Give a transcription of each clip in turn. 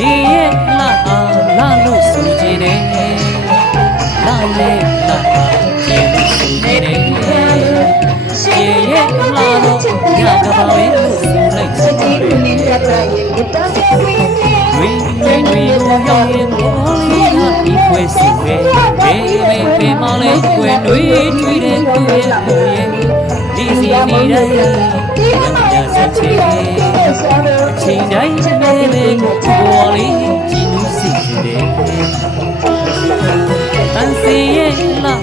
ရေရဲ့လာလာလို့ဆိုကြတယ်လာရဲ့လာရေလို့ဆိုကြတယ်ရေရဲ့လာလို့ညကပါပဲလို့ဆိုလိုက်တယ်ဝင်းကိုရောက်ရင်ဘောလေးကဒီခွဲစီပဲဘေးမောင်လေးခွဲတွေးထွေးတဲ့သူရဲ့ကိုရဲ့ဒီစီနေတိုင်းရစချေချိန်တိုင်းနဲ့ပဲဘောလေးကြည်နူးစီတယ်တန်စီရဲ့လာ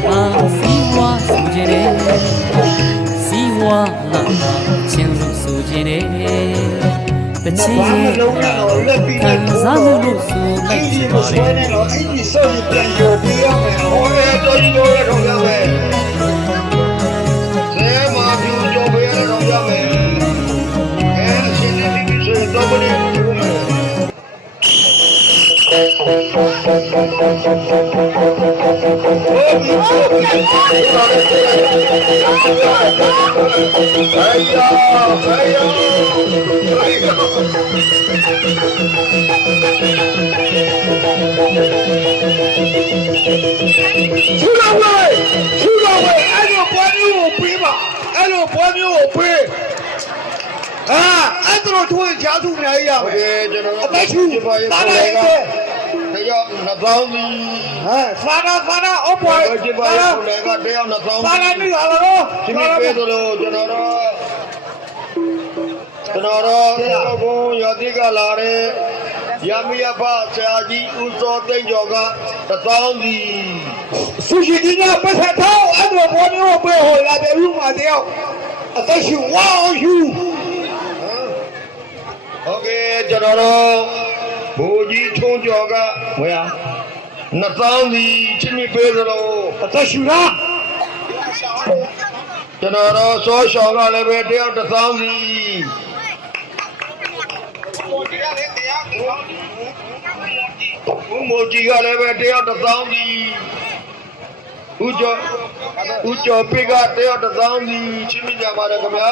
စီဝါဆိုကြတယ်စီဝါလာချင်းလို့ဆိုကြတယ်တချင်ခံစားမှုလို့ဆိုလိုက်ချင်ပါလေအဲ့ဒီဆိုရင်ပြန်ကြပြရမယ်ဟောရဲတော်ကြီးတို့ရဲ့ထုံးရမယ်ဇဲမာပြူကြောပေးရတော့ရမယ်အဲအရှင်နေပြီဆိုရင်တော့ဘယ်လိုလုပ်မလဲ出来喂，按照观众背吧，按照观众背。啊，按照图加速面一样呗。白球，打哪一个？这要那脏的。哎，发那，我不会。发那没啥了喽。今天别走了，就那着。老公要这个拿的。ရမရပါဆရာကြီးဦးစောသိန်းကျော်ကတပေါင်းစီဆူရှိကြီးကပတ်သက်တော့အဲ့လိုဘောမျိုးပဲဟောလာတယ်လူမတယောက်အသက်ရှင်ဝါအောင်ယူโอเคကျွန်တော်တို့ဘူကြီးထုံးကျော်ကဝယ်နှစ်ပေါင်းစီချင်းမိပေးသလိုအသက်ရှင်လားကျွန်တော်တို့စောရှောင်းကလည်းပဲတယောက်တစ်ပေါင်းစီဦးမိုးကြီးကလည်းပဲတယောက်တစ်သောင်းစီဦးကျော်ပိကတယောက်တစ်သောင်းစီချင်းမိကြပါတယ်ခင်ဗျာ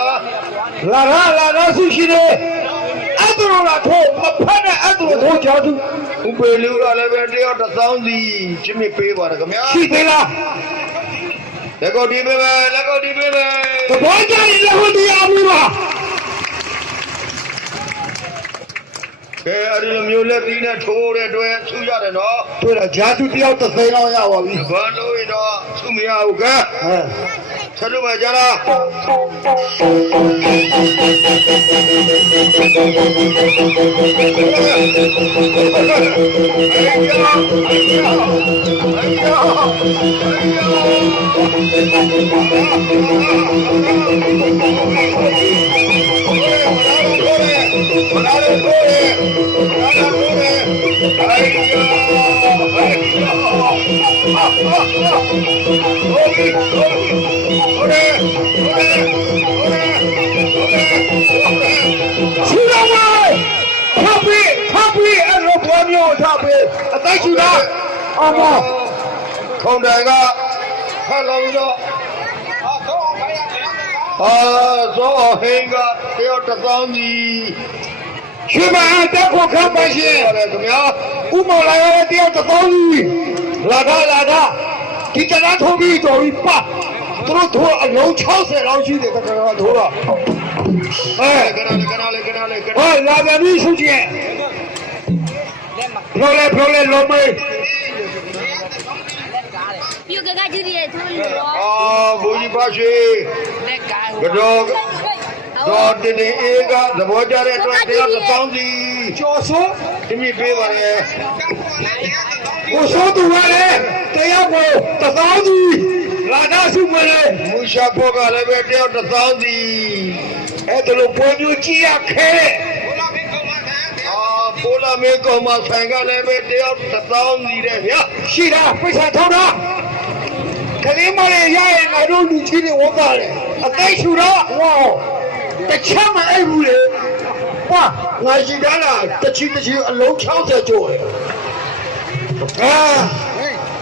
လာရဆုရှိတယ်အဲ့ဒါတော့ထိုးမဖက်နဲ့အဲ့ဒါထိုးချသူဦးပေလူကလည်းပဲတယောက်တစ်သောင်းစီချင်းမိပေးပါတယ်ခင်ဗျာရှိသေးလားလက်ကိုဒီပေးမယ်သဘောကျရင်လက်ကိုဒီအောင်ပါကဲအဲ့ဒီလိုမျိုးလက်သီးနဲ့ထိုးတဲ့အတွက်ဆူရတယ်နော်ထိုးတာဂျာသူတယောက်တစ်သိန်းလောက်ရပါပြီဘာလို့ရင်တော့ဆူမရဘူးကဲဆက်လို့မကြလားခေါင်းတိုင်ကဖတ်လို့ပြီးတော့ဇောဟင်းကတယောက်တစ်သောင်းစီရွှေမအားတက်ဖို့ခန့်ပါရှင်ရတယ်ခင်ဗျာဥမောင်လာရတဲ့တယောက်တစ်သောင်းစီလာတာဒီတလားထိုးပြီးတော်ပြီပါသူတို့ထိုးအလုံး60လောက်ရှိတယ်ကထိုးတော့ကနာလေလာပြန်ပြီရှုချင်းဖလိုလေလုံးမေးပြူကကြည့်ရထိုးလို့ဘူကြီးပါရှိကတော့တင်းအေးကသဘောကျတဲ့အတွက်တယောက်တစ်ပေါင်းစီကျော်စိုးဒီမိပေးပါလေကိုစိုးသူကလည်းတယောက်ကိုတစ်ပေါင်းစီလာတော့စုမလဲမူရှာဖို့ကလည်းပဲတယောက်တစ်ပေါင်းစီအဲ့ဒါလိုပွဲမျိုးကြည့်ရခဲပိုလာမေကောမဆိုင်ကလည်းပဲတယောက်တစ်ပေါင်းစီတဲ့ဗျာရှိတာပိတ်စားထောင်းတာကလေးမလေးရရင်ငါတို့လူကြီးတွေဝတ်ပါတယ်အသိရှူတော့ဝါတချမ်းမအဲ့ဘူးလေဟာငါရှိတာလားတချီအလုံး60ကျော်တယ်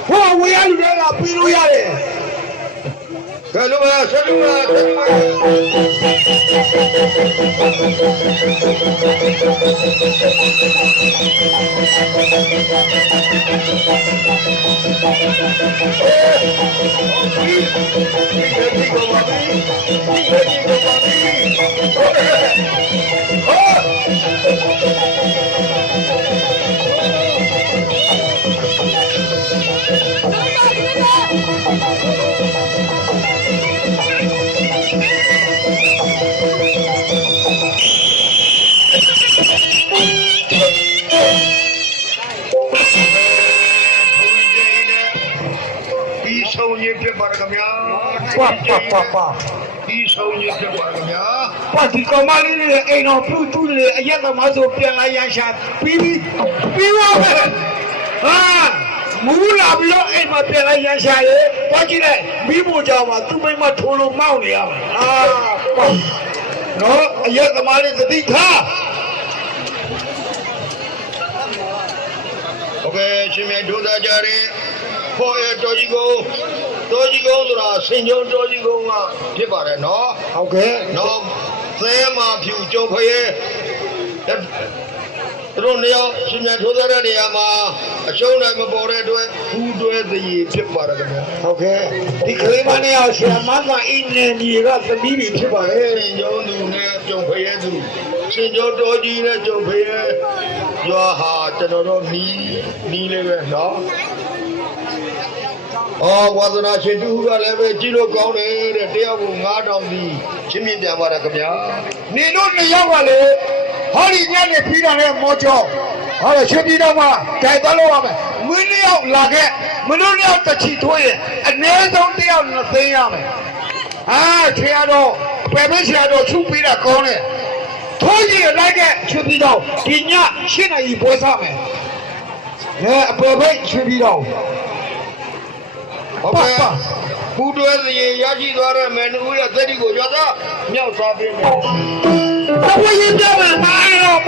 ဟိုဝေးရလူတွေကပြီးလို့ရတယ် ကဲလို့ပါဆက်လို့ပါဆက်လို့ပါဒီဆုံးရဖြစ်ပါခင်ဗျာဒီဆုံးရဖြစ်ပါခင်ဗျာ ပါဒီကောင်မလေးတွေအိမ်တော်ပြုတ်တူးတွေအရက်သမားဆိုပြန်လာရရှာပြီးပါမယ်ဟာမူလာပြီးတော့အိမ်မှာပြန်လာရရှာရေဘာကြည့်လဲမိဖို့ကြောင်မှာသူ့မိမထိုးလို့မောင်းနေရမှာနော်အရက်သမားလေးသတိထား โอเคရှင်မြတ်ဒုသားကြရဲဖော်ရတော်ကြီးကုန်းဆိုတာဆင်ကျုံတော်ကြီးကုန်းကဖြစ်ပါတယ်နော် ဟုတ်ကဲ့ နော်သဲမှာဖြူကြုံဖရဲတို့နေရာရှင်မြတ်ဒုသားတဲ့နေရာမှာအရှုံးနိုင်မပေါ်တဲ့အတွက်ဘူးတွဲသရေဖြစ်ပါတယ်ခင်ဗျာ ဟုတ်ကဲ့ဒီကလေးမနဲ့အောင်ဆရာမကအင်းနေကြီးကသမီးတွေဖြစ်ပါလေ ဆင်ကျုံသူနဲ့ကြုံဖရဲသူဆင်ကျုံတော်ကြီးနဲ့ကြုံဖရဲရွာဟာကျွန်တော်တို့နီးလေးပဲနော်ဝါသနာရှင်တူကလည်းပဲကြည့်လို့ကောင်းတယ်တဲ့တရားကို9000စီချင်းမြင်ပြန်ပါရခင်ဗျာ နေတို့နှစ်ယောက်ကလေဟောဒီညနေပြီးတာနဲ့မောကျော်ဟောရှင်ပြည်တော်မှာကြိုက်သွားလို့ရမယ်မင်းနှစ်ယောက်လာခဲ့မင်းတို့နှစ်ယောက်တချီထိုးရင်အနည်းဆုံးတစ်ယောက်2သိန်းရမယ်ဆရာတော်ပယ်မဆရာတော်ချုပ်ပြီးတာကောင်းတယ်ထိုးကြီးလိုက်ခဲ့ရှင်ပြည်တော်ဒီည8 နာရီပွဲစားမယ်အပယ်ဖိတ်ရှင်ပြည်တော် ဟုတ်ကဲ့ဘူးတွဲသရေရရှိသွားတဲ့မယ်နှူးရဲ့သက်တီကိုရသားမြောက်စားပေးမယ် ဘဝရင်ပြမယ်မအားတော့